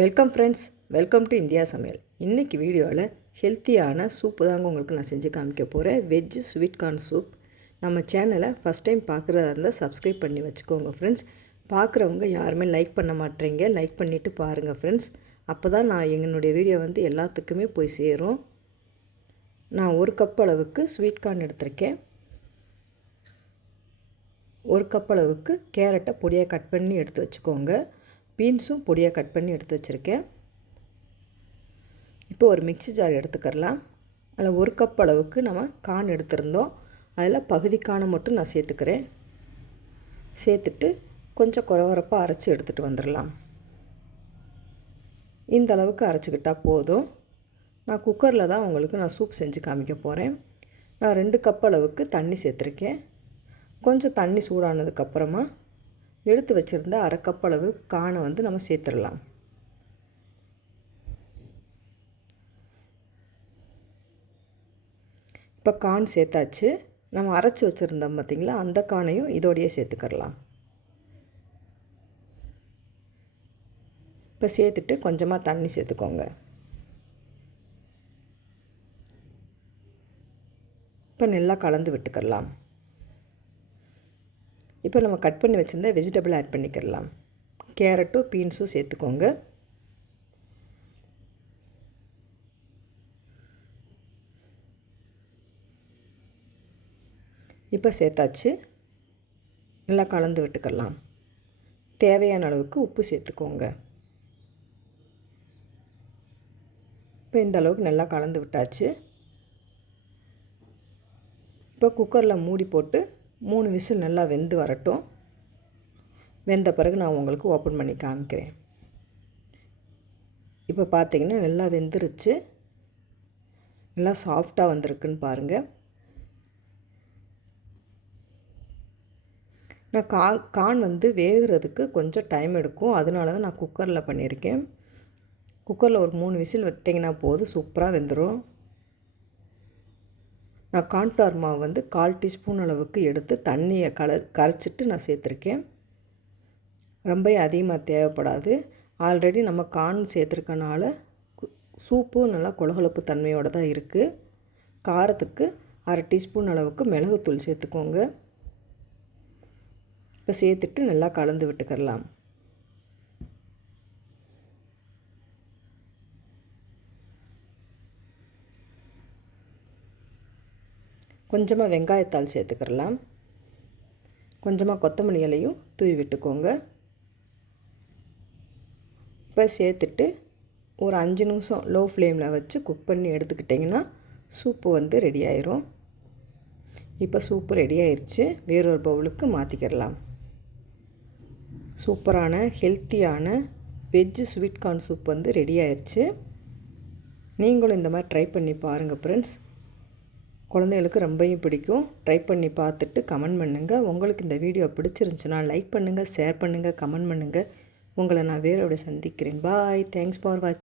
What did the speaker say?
Welcome friends, welcome to India சமையல். இன்றைக்கி வீடியோவில் ஹெல்த்தியான சூப்பு தாங்க உங்களுக்கு நான் செஞ்சு காமிக்க போகிறேன். Veg sweet corn soup. நம்ம சேனலை ஃபஸ்ட் டைம் பார்க்குறதா இருந்தால் சப்ஸ்கிரைப் பண்ணி வச்சுக்கோங்க ஃப்ரெண்ட்ஸ். பார்க்குறவங்க யாருமே லைக் பண்ண மாட்டேறீங்க. லைக் பண்ணிவிட்டு பாருங்கள் ஃப்ரெண்ட்ஸ். அப்போ தான் நான் என்னுடைய வீடியோ வந்து எல்லாத்துக்குமே போய் சேரும். நான் 1 கப் அளவுக்கு ஸ்வீட் கார்ன் எடுத்திருக்கேன். 1 கப் அளவுக்கு கேரட்டை பொடியாக கட் பண்ணி எடுத்து வச்சுக்கோங்க. பீன்ஸும் பொடியாக கட் பண்ணி எடுத்து வச்சுருக்கேன். இப்போ ஒரு மிக்ஸி ஜார் எடுத்துக்கலாம். அதில் 1 கப் அளவுக்கு நம்ம கார்ன் எடுத்திருந்தோம். அதில் பகுதி கார்னை மட்டும் நான் சேர்த்துக்கிறேன். சேர்த்துட்டு கொஞ்சம் குறவரப்பாக அரைச்சி எடுத்துகிட்டு வந்துடலாம். இந்த அளவுக்கு அரைச்சிக்கிட்டால் போதும். நான் குக்கரில் தான் உங்களுக்கு நான் சூப் செஞ்சு காமிக்க போகிறேன். நான் 2 கப் அளவுக்கு தண்ணி சேர்த்துருக்கேன். கொஞ்சம் தண்ணி சூடானதுக்கப்புறமா எடுத்து வச்சுருந்த 1/2 கப் அளவு கார்னை வந்து நம்ம சேர்த்துடலாம். இப்போ கார்ன் சேர்த்தாச்சு. நம்ம அரைச்சி வச்சுருந்தோம் பார்த்திங்களா, அந்த கார்னையும் இதோடையே சேர்த்துக்கலாம். இப்போ சேர்த்துட்டு கொஞ்சமாக தண்ணி சேர்த்துக்கோங்க. இப்போ நல்லா கலந்து விட்டுக்கலாம். இப்போ நம்ம கட் பண்ணி வச்சுருந்த வெஜிடபிள் ஆட் பண்ணிக்கலாம். கேரட்டும் பீன்ஸும் சேர்த்துக்கோங்க. இப்போ சேர்த்தாச்சு. நல்லா கலந்து விட்டுக்கலாம். தேவையான அளவுக்கு உப்பு சேர்த்துக்கோங்க. இப்போ இந்த அளவுக்கு நல்லா கலந்து விட்டாச்சு. இப்போ குக்கரில் மூடி போட்டு 3 விசில் நல்லா வெந்து வரட்டும். வெந்த பிறகு நான் உங்களுக்கு ஓப்பன் பண்ணி காமிக்கிறேன். இப்போ பார்த்திங்கன்னா நல்லா வெந்துருச்சு. நல்லா சாஃப்டாக வந்திருக்குன்னு பாருங்கள். நான் கார்ன் வந்து வேகிறதுக்கு கொஞ்சம் டைம் எடுக்கும். அதனால தான் நான் குக்கரில் பண்ணியிருக்கேன். குக்கரில் ஒரு 3 விசில் விட்டிங்கன்னா போதும், சூப்பராக வெந்துடும். நான் கார்ன்ஃப்ளவர் மாவு வந்து 1/4 டீஸ்பூன் அளவுக்கு எடுத்து தண்ணியை கரைச்சிட்டு நான் சேர்த்துருக்கேன். ரொம்ப அதிகமாக தேவைப்படாது. ஆல்ரெடி நம்ம கார்ன் சேர்த்துருக்கனால சூப்பும் நல்லா கொழகொழப்பு தன்மையோடு தான் இருக்குது. காரத்துக்கு 1/2 டீஸ்பூன் அளவுக்கு மிளகுத்தூள் சேர்த்துக்கோங்க. இப்போ சேர்த்துட்டு நல்லா கலந்து விட்டுக்கலாம். கொஞ்சமாக வெங்காயத்தாள் சேர்த்துக்கலாம். கொஞ்சமாக கொத்தமல்லி இலையும் தூவி விட்டுக்கோங்க. இப்போ சேர்த்துட்டு ஒரு 5 நிமிஷம் லோ ஃப்ளேமில் வச்சு குக் பண்ணி எடுத்துக்கிட்டிங்கன்னா சூப்பு வந்து ரெடி ஆயிரும். இப்போ சூப்பு ரெடி ஆயிடுச்சு. வேறொரு பவுலுக்கு மாற்றிக்கிடலாம். சூப்பரான ஹெல்த்தியான வெஜ்ஜு ஸ்வீட் கார்ன் சூப் வந்து ரெடி ஆயிடுச்சு. நீங்களும் இந்த மாதிரி ட்ரை பண்ணி பாருங்கள் ஃப்ரெண்ட்ஸ். குழந்தைகளுக்கு ரொம்பவும் பிடிக்கும். ட்ரை பண்ணி பார்த்துட்டு கமெண்ட் பண்ணுங்கள். உங்களுக்கு இந்த வீடியோ பிடிச்சிருந்துச்சுன்னா லைக் பண்ணுங்கள், ஷேர் பண்ணுங்கள், கமெண்ட் பண்ணுங்கள். உங்களை நான் வேறோட சந்திக்கிறேன். பாய். தேங்க்ஸ் ஃபார் வாட்சிங்.